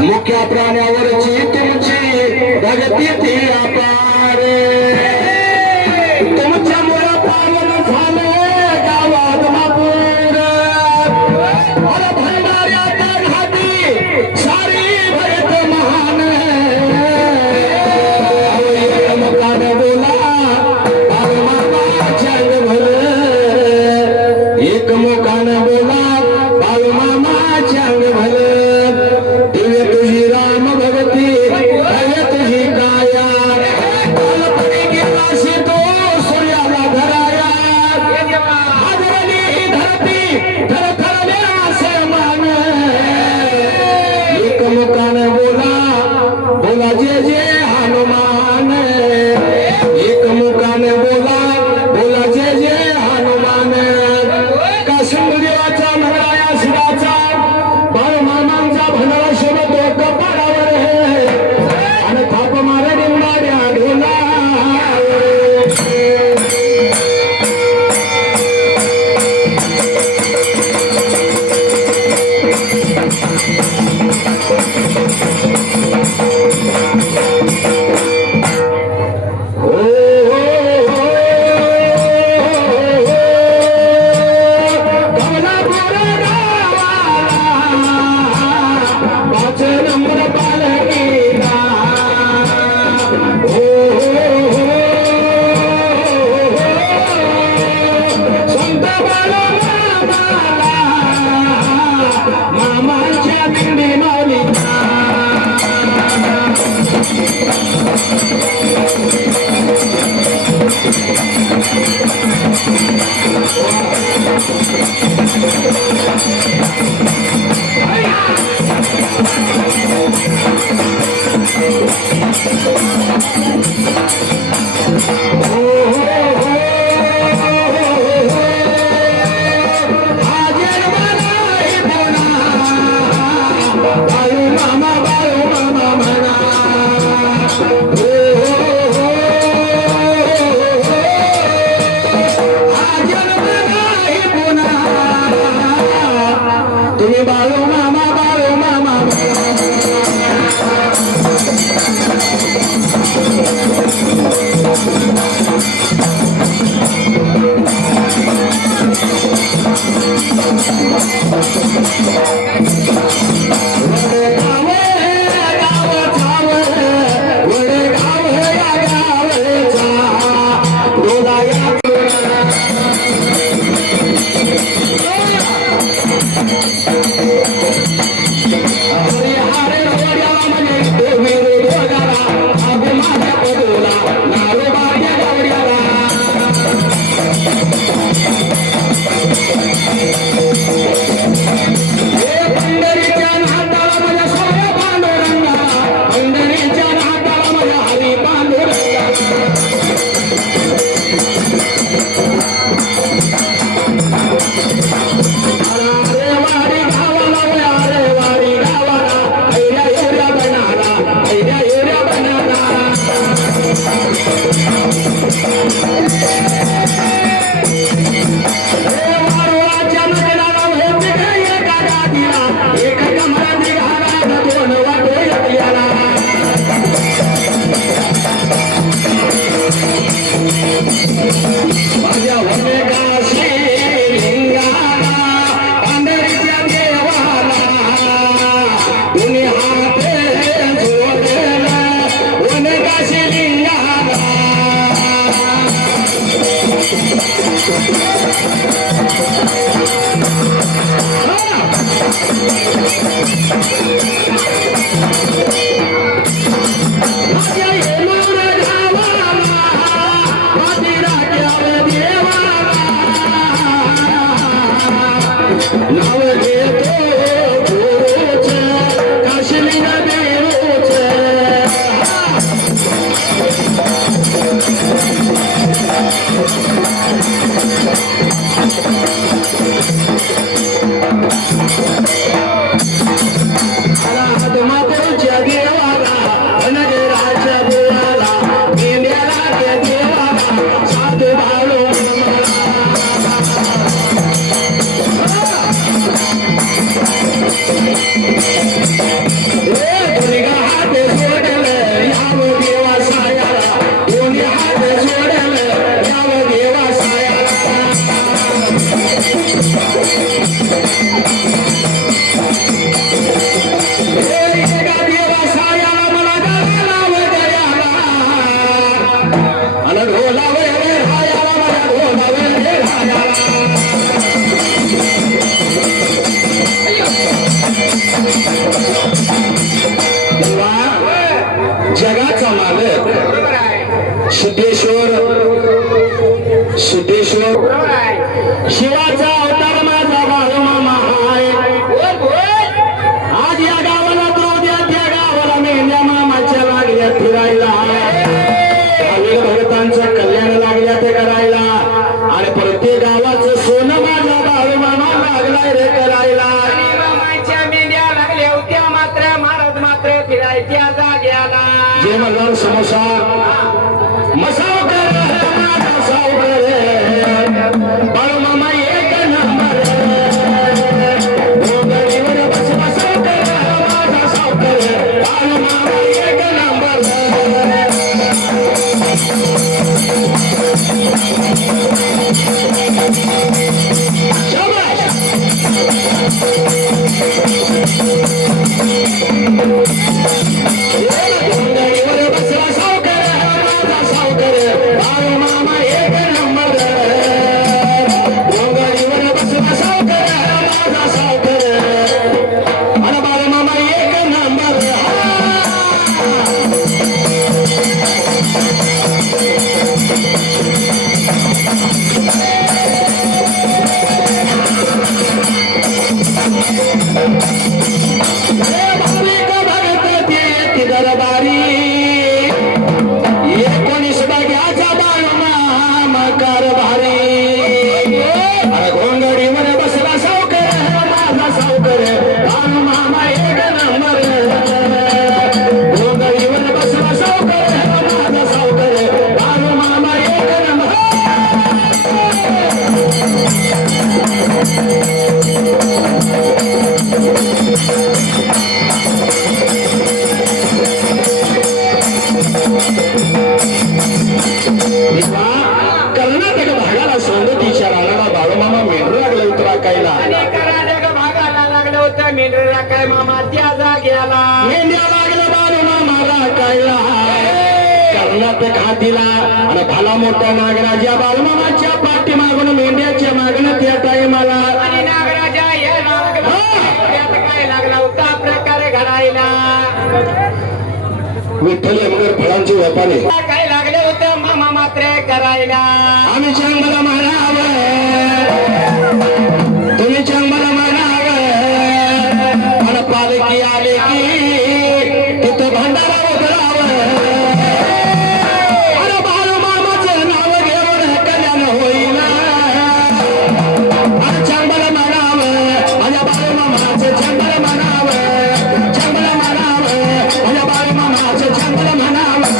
मुख्या प्राण्यावरची तुमची भगती अपार तुमच्यामुळे पावन झालं गावात मापूर भंडाऱ्याच्या घाटी सारी भरत महान मुखाने बोला बाळूमामाच्या भर एक मुखाने बोला बाळूमामाच्या भर मातेच्या देवाला नगराच्या देवाला मेंढ्याला त्या देवाला सात भाऊ दोन्ही हात जोडलं यावं देवा सायाला दोन्ही हात जोडलं यावं देवा सायाला जगाचा मालक सिद्धेश्वर शिवाचा अवतार माझा बाळू मामा आहे आज या गावाला द्रौद्या त्या गावाला मेंढ्या मामाच्या लागल्या फिरायला अनेक भगतांचं कल्याण लागल्या ते करायला आणि प्रत्येक गावाचं सोनं माझा बाळू मामा लागलाय रे करायला मामाच्या मेंढ्या लागल्या होत्या मात्र महाराज मात्र फिरायच्या जाग्याला जे मल्हार समोसा मसावकर माझा सावकर बाळू मामा एक नंबर डोंगरीवर बस बसावकर माझा सावकर बाळू मामा एक नंबर शाबाश डोंगरीवर बसला सावकर माझा सावकर बाळू मामा एक नंबर डोंगरीवर बसला सावकर माझा सावकर आणि बाळू मामा एक नंबर भाविक भगत ते दरबारी 19 बग्याचा बाळू मामा कारभारी घोंगडीवर बसला सावकर माझा सावकर बाळू मामा एक नंबर घोंगडीवर बसला सावकर माझा सावकर बाळू मामा एक नंबर कर्नाटक भागाला सौंदतीच्या रानाला बाळूमामा मेंढरू लागलं उतरा कायला आणि कर्नाटक भागाला लागलं होतं मेंढरा काय मामा त्या जाग्याला मेंढ्या लागलं बाळूमामाला कायला कर्नाटक हातीला आणि भला मोठ्या नागराजा बाळूमामाच्या पाठीमागून मेंढ्याच्या मागणं त्या टाईमाला आणि नागराजा यायला लागला त्यात काय लागला होता प्रकार घडायला विठ्ठल यमगर फळांचे व्यापारी काय लागले होतं मामा मात्र करायला आम्ही चांगला म्हणावं तुम्ही चांगला म्हणावं आणि पालखी आले की तिथं भंडारा उतरावं आणि बाळू मामाचं नाव घेऊन कल्याण होईल आणि चांगलं म्हणावं माझ्या बाळू मामाचं चांगलं म्हणावं चांगलं म्हणावं माझ्या बाळू मामाचं चांगलं म्हणावं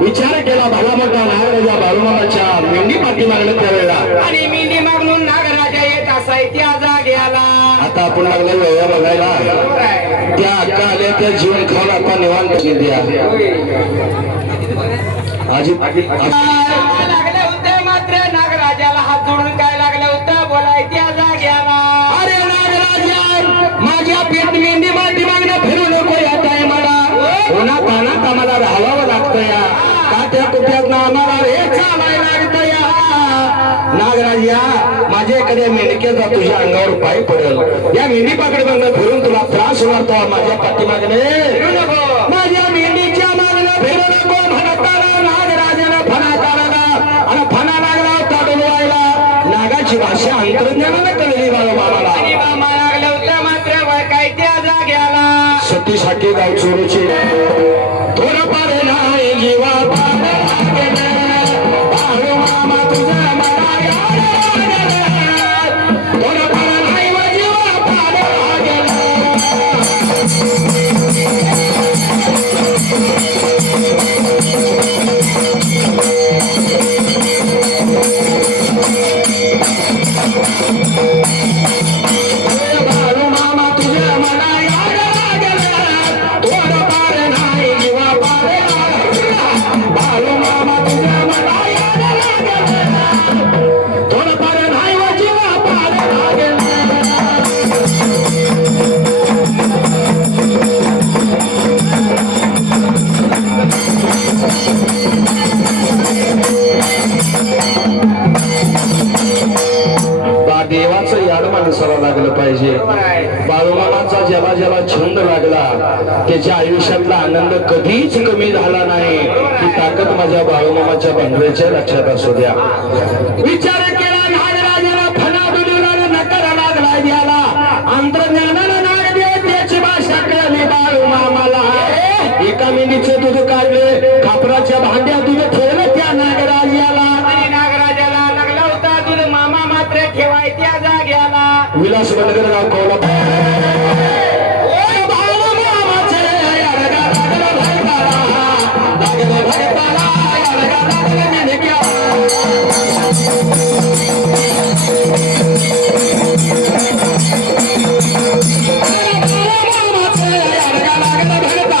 विचार केला भला मोठा नागराजा बाळूमामाच्या मेंढी पाठीमागणं त्यावेळेला आणि मेंढी मागून नागराजा येत असाय त्या जाग्याला. आता आपण लागले वेळा बघायला त्या अक्का आल्या त्या जीवन खाऊन आता निवांत द्या आजी लागले होते मात्र नागराजाला हात जोडून काय लागलं होतं बोलाय त्या जाग्याला. अरे नागराजा माझ्या पेट मेंढी पाठीमागणं फिरू नको या टायमाला उन्हा तानात आम्हाला राहावं लागतं या काट्या कुट्यात आम्हाला रे चालायला लागतं या नागराजा माझ्या एखाद्या मेंढक्याचा तुझ्या अंगावर पाय पडेल या मेंढी पाकडे फिरून तुला त्रास होणार तो माझ्या पाठीमागणे माझ्या मेंढीच्या मागणं फिरू नको म्हणत आला नागराजानं फणा काढला आणि फणा लागला होता डोलवायला. नागाची भाषा अंतर्ज्ञानानं कळली बाळूमामाला. आणि मामा लागलं होतं मात्र वय काय त्या जाग्याला. सतीसाठी गाव चोरूचे थोडंफार नाही जीवा बाळूमामा तुझं मला याड लागलं. थोडंफार नाही व जीवा पाड लागलं. बाळूमामा तुझं मला याड लागलं. थोडंफार नाही जीवा पाड लागलं. बाळूमामा तुझं मला याड लागलं. थोडंफार नाही व जीवा पाड लागलं. बा देवाचं याड माणसाला लागलं पाहिजे. बाळूमामाचा ज्याला ज्याला छंद लागला त्याच्या आयुष्यातला आनंद कधीच कमी झाला नाही. ही ताकद माझ्या बाळूमामाच्या भांडव्याच्या लक्षात असू द्या. विचार केला नागराजाला फणा दुडूला नकार लागला द्याला अंतर्ज्ञानानं नाग दे त्याची भाषा कळली बाळूमामाला. एका मेंढीचं दूध काढले खापराच्या भांड्यात दूध ठेवलं त्या नागराजाला. आणि नागराजाला लागला होता दूध मामा मात्र ठेवाय त्या जाग्याला. विलास बंडगर गाव कोल्हापूर. बाळूमामाचे याडगा लागलं भरताला, लागलं भरताला, याडगा लागलं मेंढक्या. बाळूमामाचे याडगा लागलं भरताला,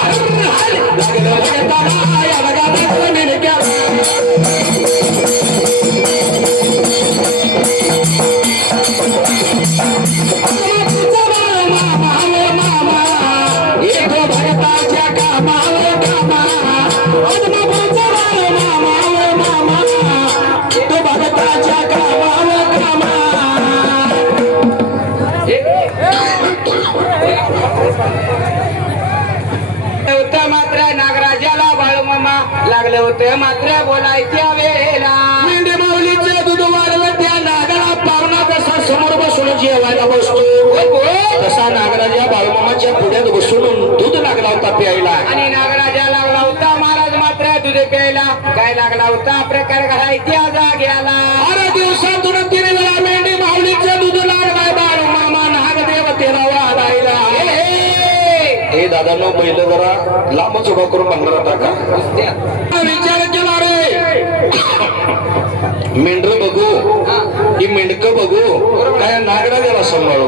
लागलं भरताला, याडगा लागलं मेंढक्या. होतं मात्र नागराजाला बाळूमामा लागलं होतं मात्र बोलायच्या वेळेला. मेंढी माऊलीचं दूध वाढलं त्या नागाला पावना कसा समोर बसून जेवायला बसतो तसा नागराजा बाळूमामाच्या पुढ्यात बसून दूध लागला होता प्यायला. आणि नागराजा लागला होता महाराज मात्र दूध प्यायला काय लागला होता प्रकार घालायच्या जाग्याला. अरे दिवसातून 3 वेळा मेंढी माऊलीचं दूध लागलाय बाळूमामा नागदेव तेला वाढायला. हे दादांनो बैल जरा लांबच उभा करून बंधारा टाका. विचार केला रे मेंढर बघू ही मेंढक बघू काय नागराजाला सांभाळू.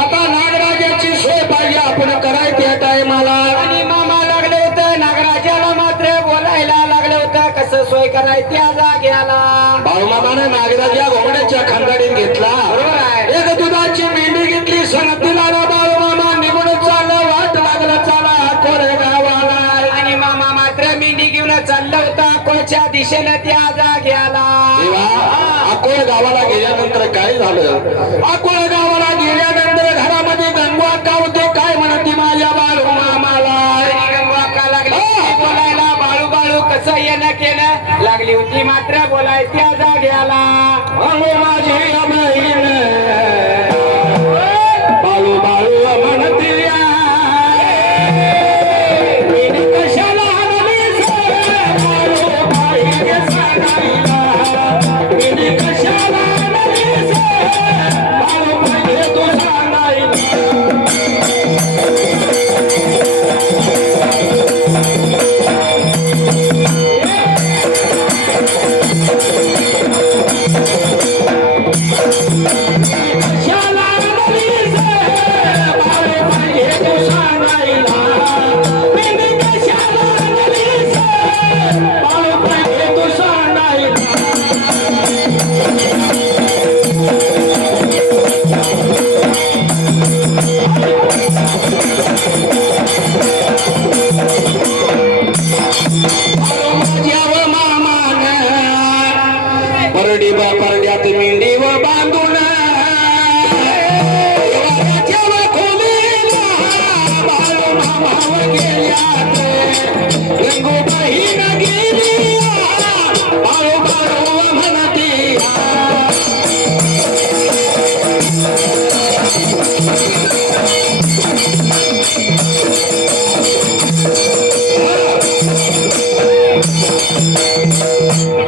आता नागराजाची सोय पाहिजे आपण कराय त्या टायमाला. आणि मामा लागलं होतं नागराजाला मात्र बोलायला लागलं होतं कसं सोय कराय त्या जाग्याला. बाळूमामाने नागराजा घोड्याच्या खांदाडीत घेतला. बरोबर आहे. एक दुधाची मेंढी घेतली सांगतीला बाळूमामा निघून चाललं वाट लागलं चला कोरे गावाला. आणि मामा मात्र मेंढी घेऊन चाललं होता कोणच्या दिशेनं त्या जाग्याला. अकोळ गावाला गेल्यानंतर काय झालं. अकोळ गावाला गेल्यानंतर घरामध्ये गंगवा का होते काय म्हणते माझ्या बाळूमामाला. आणि गंगवाका लागली बोलायला बाळू बाळू कसं येणं केलं लागली होती मात्र बोलाय त्या जाग्याला. अहो माझी बहीण बाळू बाळू म्हणते कशाला वाज्याव मामान परडी बा परड्यात मेंढी व बांधून वाज्याव खोलीला बाळू मामा गेल्यात गंगूबाई न गेली बाळू बाळू म्हणती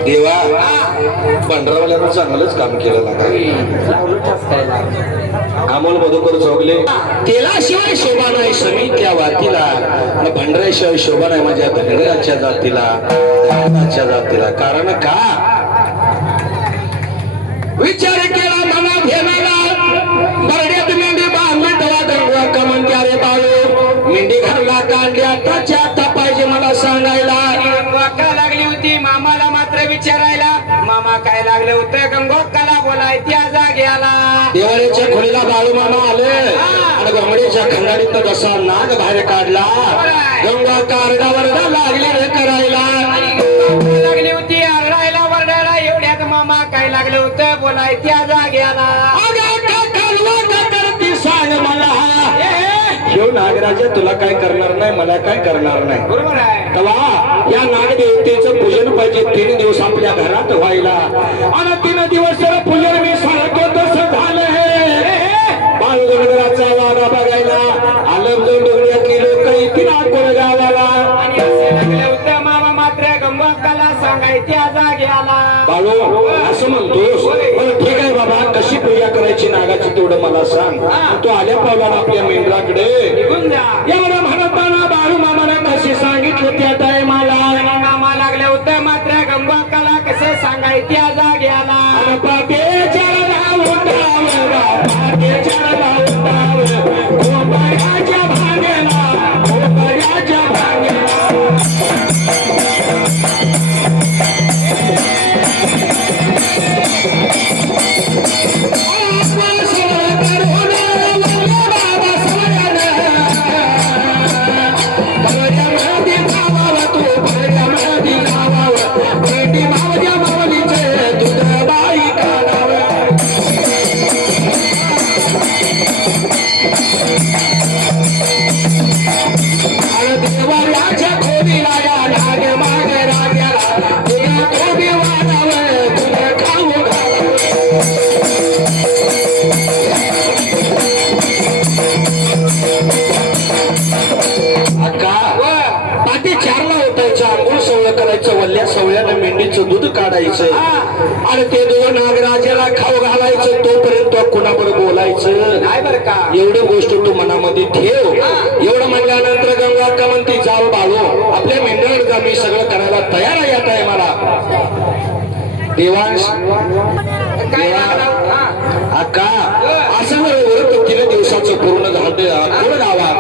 देवा भंडारवाल्यानं चांगलंच काम केलं अमोल मधुकर चौगले तेला शिवाय शोभा नाही समी त्या वातीला आणि भंडाऱ्याशिवाय शोभा नाही माझ्या धनगराच्या जातीला कारण का विचार केला मला घेणारा बरड्यात मेंढी बांधली तेव्हा गंगा का म्हणते अरे बाळू मेंढी घरला काढल्या त्याच्या आता पाहिजे मला सांगायला गंगोक्का लागली होती मामाला मात्र विचारायला मामा काय लागलं होतं गंगोक्काला बोलाय त्या जाग्याला देवाऱ्याच्या खोलीला बाळू मामा आले आणि गंगडीच्या खंडाडीत जसा नाग बाहेर काढला गंगा कारडा वरडा लागली रे करायला लागली होती आरडायला वरडायला एवढ्यात मामा काय लागलं होतं बोलाय त्या जाग्याला सांग मला ह्यो नागराजा तुला काय करणार नाही मला काय करणार नाही बरोबर आहे तेव्हा या नागदेवतेचं पूजन पाहिजे 3 दिवस आपल्या घरात व्हायला आणि 3 दिवस जर पूजन मी सांगतो तसं झालं बाळगोंडराचा वारा बघायला आलम जो डोंगऱ्या किलो काही तिला कोण गावाला आणि असे लागलं होतं मामा मात्र गंगोक्काला सांगाय त्या जाग्याला बाळू असं म्हणतोस बरं ठीक आहे बाबा कशी पूजा करायची नागाची तेवढं मला सांग तो आल्या पावला आपल्या मेंढराकडे निघून जा एवढं म्हणताना बाळू मामाने कशी सांगितलं त्या टायमाला मामा लागलं होतं मात्र गंगोक्काला कसं सांगाय त्या जाग्याला सवळ्यानं मेंढीचं दूध काढायचं आणि ते दूध नागराजाला खाऊ घालायचं तोपर्यंत कुणाबरोबर बोलायचं नाही बर का एवढी गोष्ट तू मनामध्ये ठेव एवढं म्हणल्यानंतर गंगाक्का म्हणते जाऊ बाळू आपल्या मेंढ्यावर जा मी सगळं करायला तयार आहे आता मला देवांश काय लागलं अक्का असं व्रत 3 दिवसाचं पूर्ण झालं कोण गावात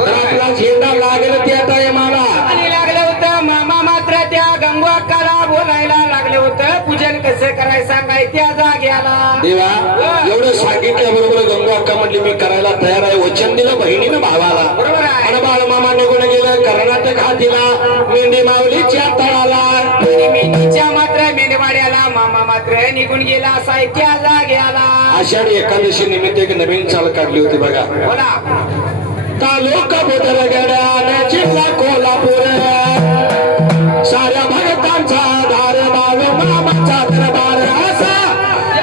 तर आपला झेंडा लागेल त्या टायमाला आणि लागलं होतं मामा मात्र त्या गंगोक्काला बोलायला लागलं होतं पूजन कसं करायचं सांगाय त्या जाग्याला देवा एवढं सांगितल्या बरोबर गंगू अक्का म्हणली मी करायला तयार आहे वचन दिलं बहिणीनं भावाला बरोबर आहे आणि बाळमामा निघून गेलं कर्नाटक हातीला मेंढी माऊलीच्या तळाला आणि मेंढीच्या मात्र मेंढवाड्याला मामा मात्र निघून गेला असाय त्या जाग्याला आषाढी एकादशी निमित्त एक नवीन चाल काढली होती बघा बोला तालुका बोदरगड्या जिल्हा कोल्हापूर साऱ्या भगतांचा धार बाळू मामाचा दरबार असा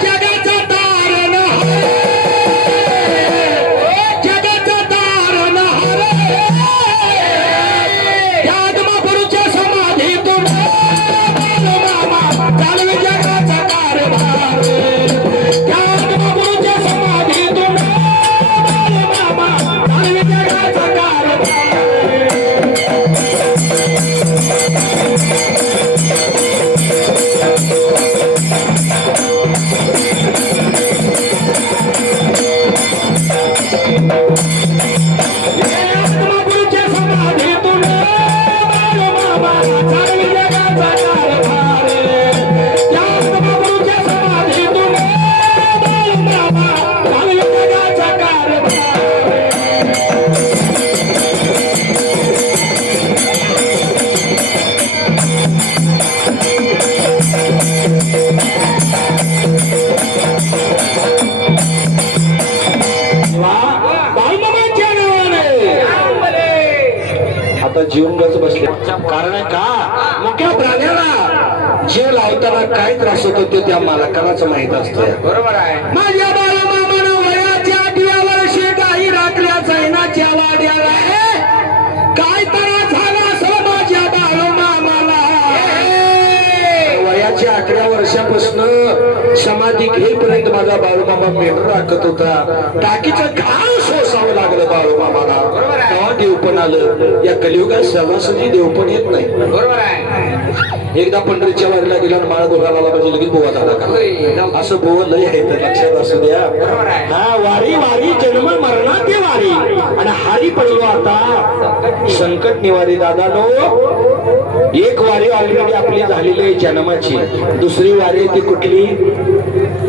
जगाचा तारण जगाचा तारण यादमापुरच्या समाधीतून बाळू मामा चालवे जगाचा कारभार यादमापुरच्या समाधीतून बाळू मामा चालवे जगाचा कारभार मुक्या प्राण्याला जीव लावताना काय त्रास होतो ते त्या मालकालाच माहित असतं. बरोबर आहे. माझ्या बाळूमामानं वयाच्या 8व्या वर्षी गाई राखल्या सैनाच्या वाड्याला. काय त्रास झाला असं माझ्या बाळूमामाला. वयाच्या 8व्या वर्षापासून समाधी घेईपर्यंत माझा बाळूमामा मेंढर राखत होता. टाकीचं घाण सोसावं लागलं बाळूमामाला. बरोबर आहे. तेव्हा देव पण आलं. या कलियुगात सहजासहजी देव पण येत नाही. बरोबर आहे. एकदा पंढरीच्या वारीला गेला आणि माळ घोराला म्हणजे लगेच बोवा झाला का? असं बोवा लय आहे तर लक्षात असू द्या. बरोबर आहे. हा वारी वारी जन्म मरणाची वारी आणि हारी पडलो आता संकट निवारी. दादानो एक वारी ऑलरेडी आपली झालेली आहे जन्माची. दुसरी वारी ती कुठली?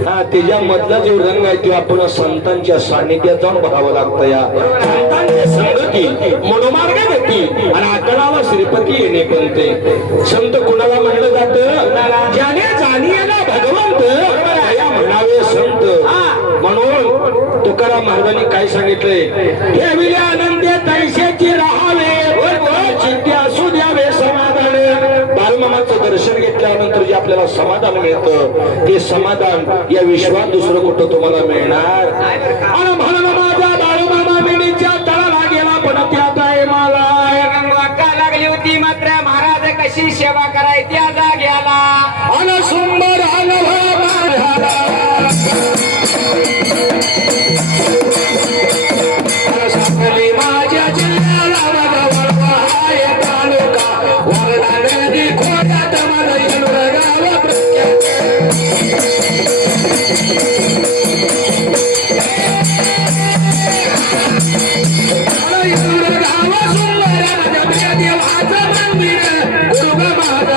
हा त्याच्या मधला जो रंग आहे तो आपण संतांच्या सानिध्यात जाऊन बघावं लागतं. या संतांची संगती मनोमार्ग गती आणि आकडावा श्रीपती येणे पण ते संत कुणाला म्हणलं जातं? ज्याने जाणीला भगवंत या म्हणावे संत. म्हणून तुकाराम महाराजांनी काय सांगितलंय? ठेविले आनंद तैसेची राहावे चिंते असू द्यावे समाधान. बाळूमामाचं दर्शन घेतल्यानंतर जे आपल्याला समाधान मिळतं ते समाधान या विश्वात दुसरं कुठं तुम्हाला मिळणार. आणि म्हणून माझा बाळूमामा मिनीच्या तळाला गेला पण त्यात आहे मला वाका लागली होती मात्र महाराज कशी सेवा करायची त्या जाग्याला. आणि सुंदर अनुभव माझ्याला. सांगली माझ्या जिल्ह्याला वळवाय तालुका वरदा नदी खोऱ्यात मला येणं गाव प्रख्यात. मला येणं गाव सुंदर देवाचं मंदिर गुरुग माझा